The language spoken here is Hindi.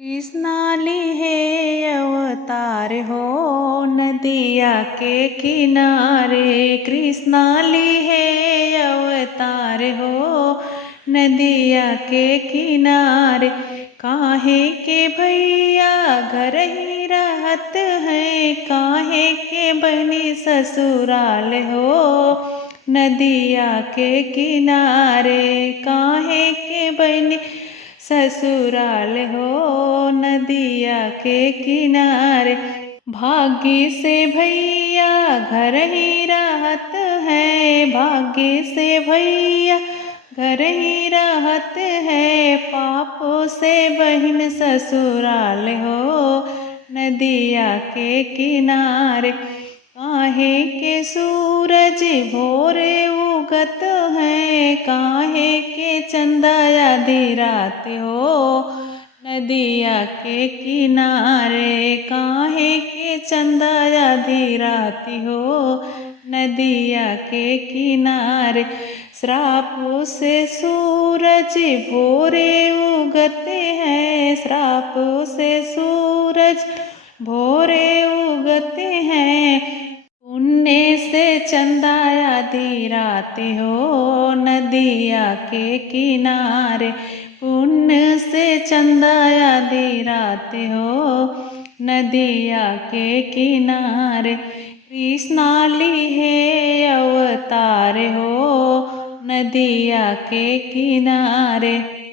कृष्णाली है अवतार हो नदिया के किनारे। कृष्णाली है अवतार हो नदिया के किनारे। काहे के भैया घर ही रहत है, काहे के बनी ससुराल हो नदिया के किनारे। काहे के बनी ससुराल हो नदिया के किनारे। भाग्य से भैया घर ही रहत है, भाग्य से भैया घर ही रहत है। पापों से बहिन ससुराल हो नदिया के किनारे। काहे के सूरज भोरे उगत है, काहे के चंदा आधी रात हो नदिया के किनारे। काहे के चंदा आधी रात हो नदिया के किनारे। श्रापों से सूरज भोरे उगते हैं, श्रापों से सूरज भोरे उगते हैं। पुण्य से चंदा आधी रात हो नदिया के किनारे। पुण्य से चंदा आधी रात हो नदिया के किनारे। कृष्णाली है अवतार हो नदिया के किनारे।